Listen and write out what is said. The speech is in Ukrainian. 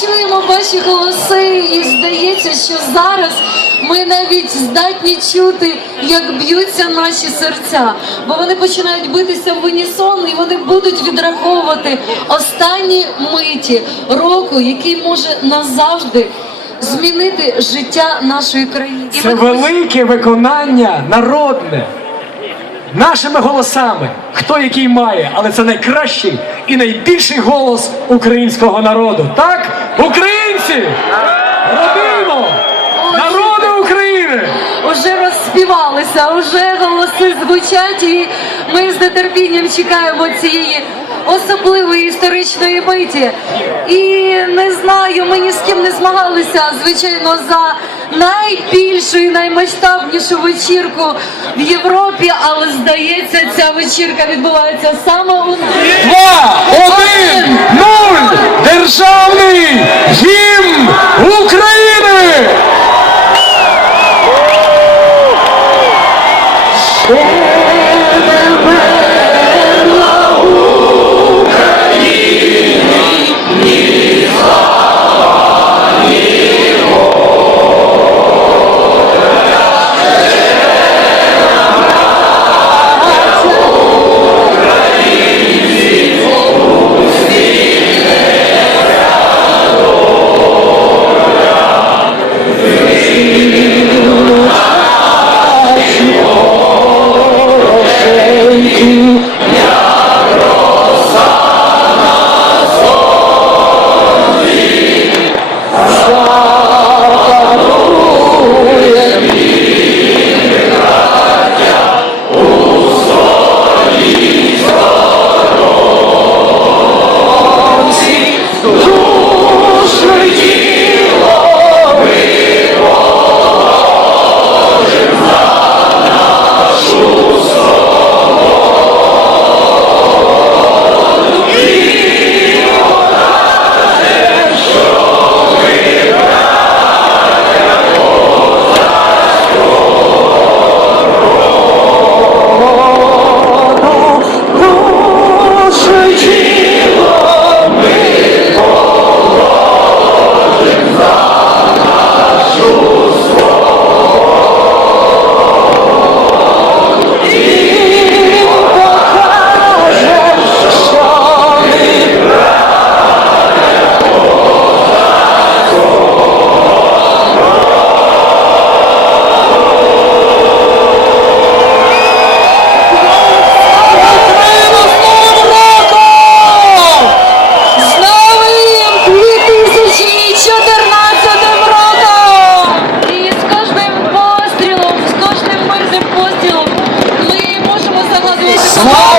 чуємо ваші голоси, і здається, що зараз ми навіть здатні чути, як б'ються наші серця, бо вони починають битися в унісон, і вони будуть відраховувати останні миті року, який може назавжди змінити життя нашої країни. Це велике виконання народне. Нашими голосами, хто який має, але це найкращий і найбільший голос українського народу. Так? Українці! Робимо! Народи України! Уже розспівалися, уже голоси звучать, і ми з нетерпінням чекаємо цієї особливої історичної миті. І не знаю, ми ні з ким не змагалися, звичайно, за найбільшу і наймасштабнішу вечірку в Європі, але здається, ця вечірка відбувається саме у. Два, один, нуль! Держава підрозділом ми можемо загадувати.